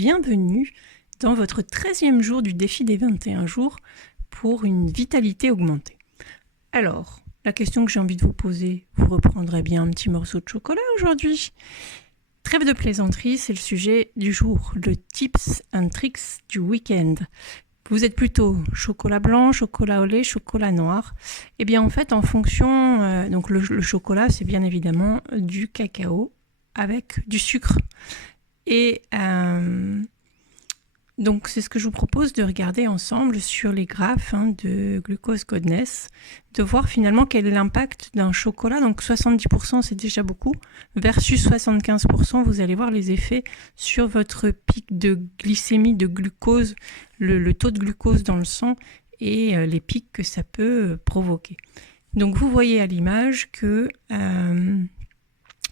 bienvenue dans votre 13e jour du défi des 21 jours pour une vitalité augmentée. Alors, la question que j'ai envie de vous poser, vous reprendrez bien un petit morceau de chocolat aujourd'hui? Trêve de plaisanterie, c'est le sujet du jour, le tips and tricks du week-end. Vous êtes plutôt chocolat blanc, chocolat au lait, chocolat noir. Eh bien en fait, en fonction, donc le chocolat, c'est bien évidemment du cacao avec du sucre. Et donc c'est ce que je vous propose de regarder ensemble sur les graphes de Glucose Godness, de voir finalement quel est l'impact d'un chocolat. Donc 70% c'est déjà beaucoup, versus 75%, vous allez voir les effets sur votre pic de glycémie, de glucose, le taux de glucose dans le sang et les pics que ça peut provoquer. Donc vous voyez à l'image que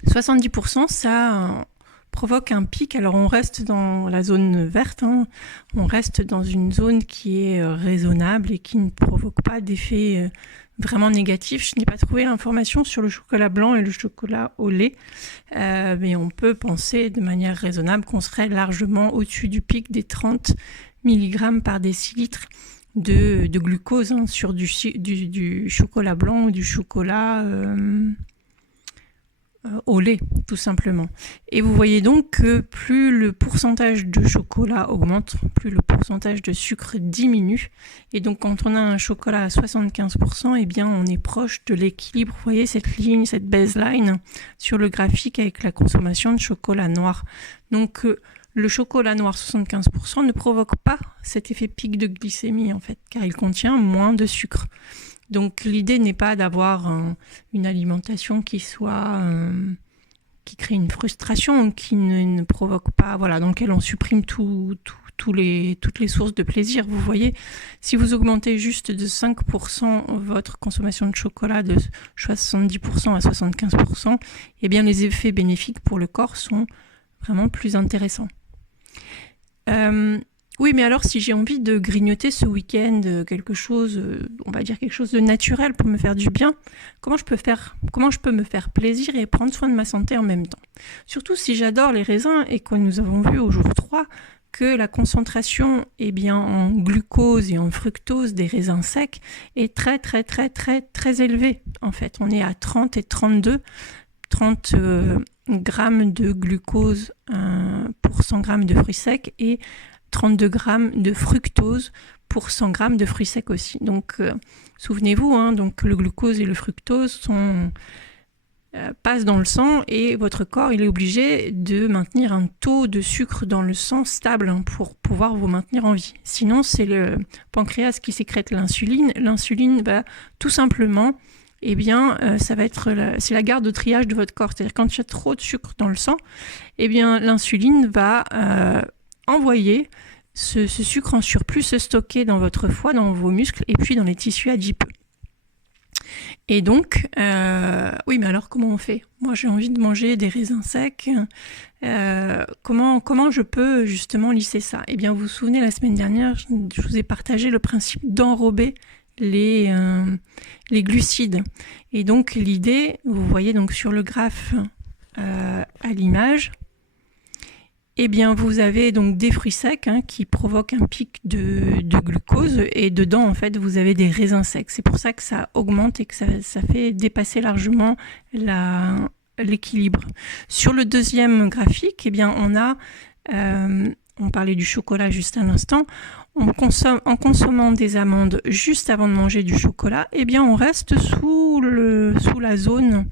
70% ça provoque un pic. Alors on reste dans la zone verte, on reste dans une zone qui est raisonnable et qui ne provoque pas d'effet vraiment négatif. Je n'ai pas trouvé l'information sur le chocolat blanc et le chocolat au lait, mais on peut penser de manière raisonnable qu'on serait largement au-dessus du pic des 30 mg par décilitre de glucose sur du chocolat blanc ou du chocolat au lait, tout simplement. Et vous voyez donc que plus le pourcentage de chocolat augmente, plus le pourcentage de sucre diminue. Et donc quand on a un chocolat à 75%, eh bien on est proche de l'équilibre. Vous voyez cette ligne, cette baseline sur le graphique avec la consommation de chocolat noir. Donc le chocolat noir 75% ne provoque pas cet effet pic de glycémie en fait, car il contient moins de sucre. Donc l'idée n'est pas d'avoir une alimentation qui soit qui crée une frustration, qui ne provoque pas, voilà, dans lequel on supprime toutes les sources de plaisir. Vous voyez, si vous augmentez juste de 5% votre consommation de chocolat de 70% à 75%, eh bien les effets bénéfiques pour le corps sont vraiment plus intéressants. Oui, mais alors si j'ai envie de grignoter ce week-end quelque chose, on va dire quelque chose de naturel pour me faire du bien, comment je peux me faire plaisir et prendre soin de ma santé en même temps? Surtout si j'adore les raisins et que nous avons vu au jour 3 que la concentration en glucose et en fructose des raisins secs est très très très très très élevée. En fait, on est à 30 et 32, 30 grammes de glucose pour 100 grammes de fruits secs et 32 grammes de fructose pour 100 grammes de fruits secs aussi. Donc, souvenez-vous, donc le glucose et le fructose passent dans le sang et votre corps il est obligé de maintenir un taux de sucre dans le sang stable pour pouvoir vous maintenir en vie. Sinon, c'est le pancréas qui sécrète l'insuline. L'insuline va tout simplement, ça va être c'est la garde de triage de votre corps. C'est-à-dire quand il y a trop de sucre dans le sang, l'insuline va envoyer ce sucre en surplus se stocker dans votre foie, dans vos muscles et puis dans les tissus adipeux. Et donc, oui, mais alors comment on fait? Moi, j'ai envie de manger des raisins secs. Comment je peux justement lisser ça? Eh bien, vous vous souvenez, la semaine dernière, je vous ai partagé le principe d'enrober les glucides. Et donc, l'idée, vous voyez donc sur le graphe à l'image, vous avez donc des fruits secs qui provoquent un pic de glucose et dedans en fait vous avez des raisins secs. C'est pour ça que ça augmente et que ça fait dépasser largement l'équilibre. Sur le deuxième graphique, on a, on parlait du chocolat juste à l'instant, en consommant des amandes juste avant de manger du chocolat, on reste sous la zone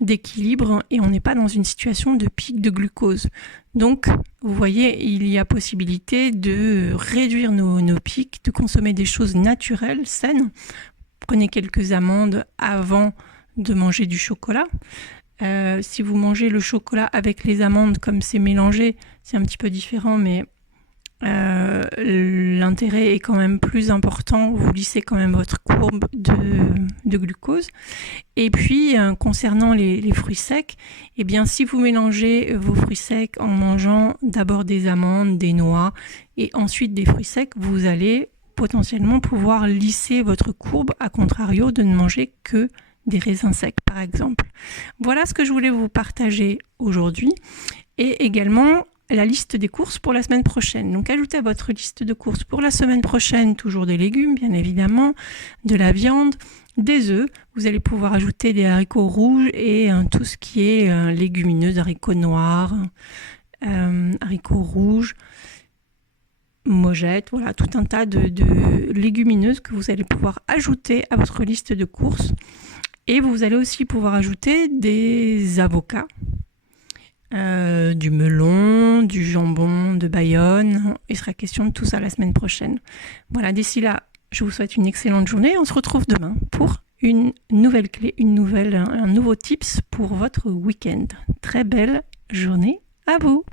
d'équilibre et on n'est pas dans une situation de pic de glucose. Donc, vous voyez, il y a possibilité de réduire nos pics, de consommer des choses naturelles, saines. Prenez quelques amandes avant de manger du chocolat. Si vous mangez le chocolat avec les amandes, comme c'est mélangé, c'est un petit peu différent, mais l'intérêt est quand même plus important, vous lissez quand même votre courbe de glucose. Et puis concernant les fruits secs, si vous mélangez vos fruits secs en mangeant d'abord des amandes, des noix et ensuite des fruits secs, vous allez potentiellement pouvoir lisser votre courbe, à contrario de ne manger que des raisins secs par exemple. Voilà ce que je voulais vous partager aujourd'hui. Et également la liste des courses pour la semaine prochaine. Donc ajoutez à votre liste de courses pour la semaine prochaine toujours des légumes, bien évidemment, de la viande, des œufs. Vous allez pouvoir ajouter des haricots rouges et tout ce qui est légumineuses, haricots noirs, haricots rouges, mojettes, voilà, tout un tas de légumineuses que vous allez pouvoir ajouter à votre liste de courses. Et vous allez aussi pouvoir ajouter des avocats, du melon, du jambon de Bayonne. Il sera question de tout ça la semaine prochaine. Voilà, d'ici là, je vous souhaite une excellente journée. On se retrouve demain pour une nouvelle clé, un nouveau tips pour votre week-end. Très belle journée à vous!